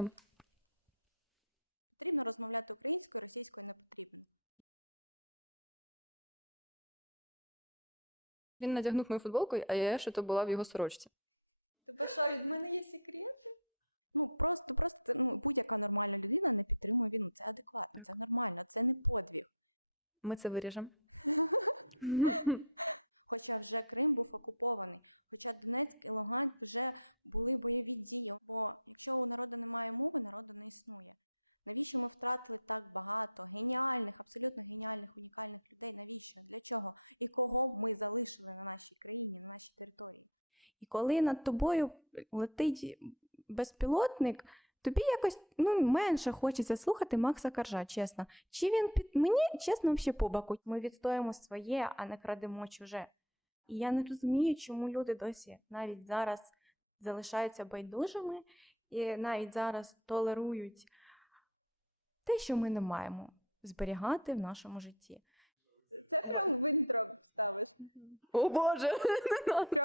Все. Він надягнув мою футболку, а я що то була в його сорочці. Так. Ми це виріжемо. І коли над тобою летить безпілотник, тобі якось ну, менше хочеться слухати Макса Каржа, чесно. Чи він під мені, чесно, взагалі по боку. Ми відстоїмо своє, а не крадемо чуже. І я не розумію, чому люди досі навіть зараз залишаються байдужими і навіть зараз толерують те, що ми не маємо зберігати в нашому житті. О Боже!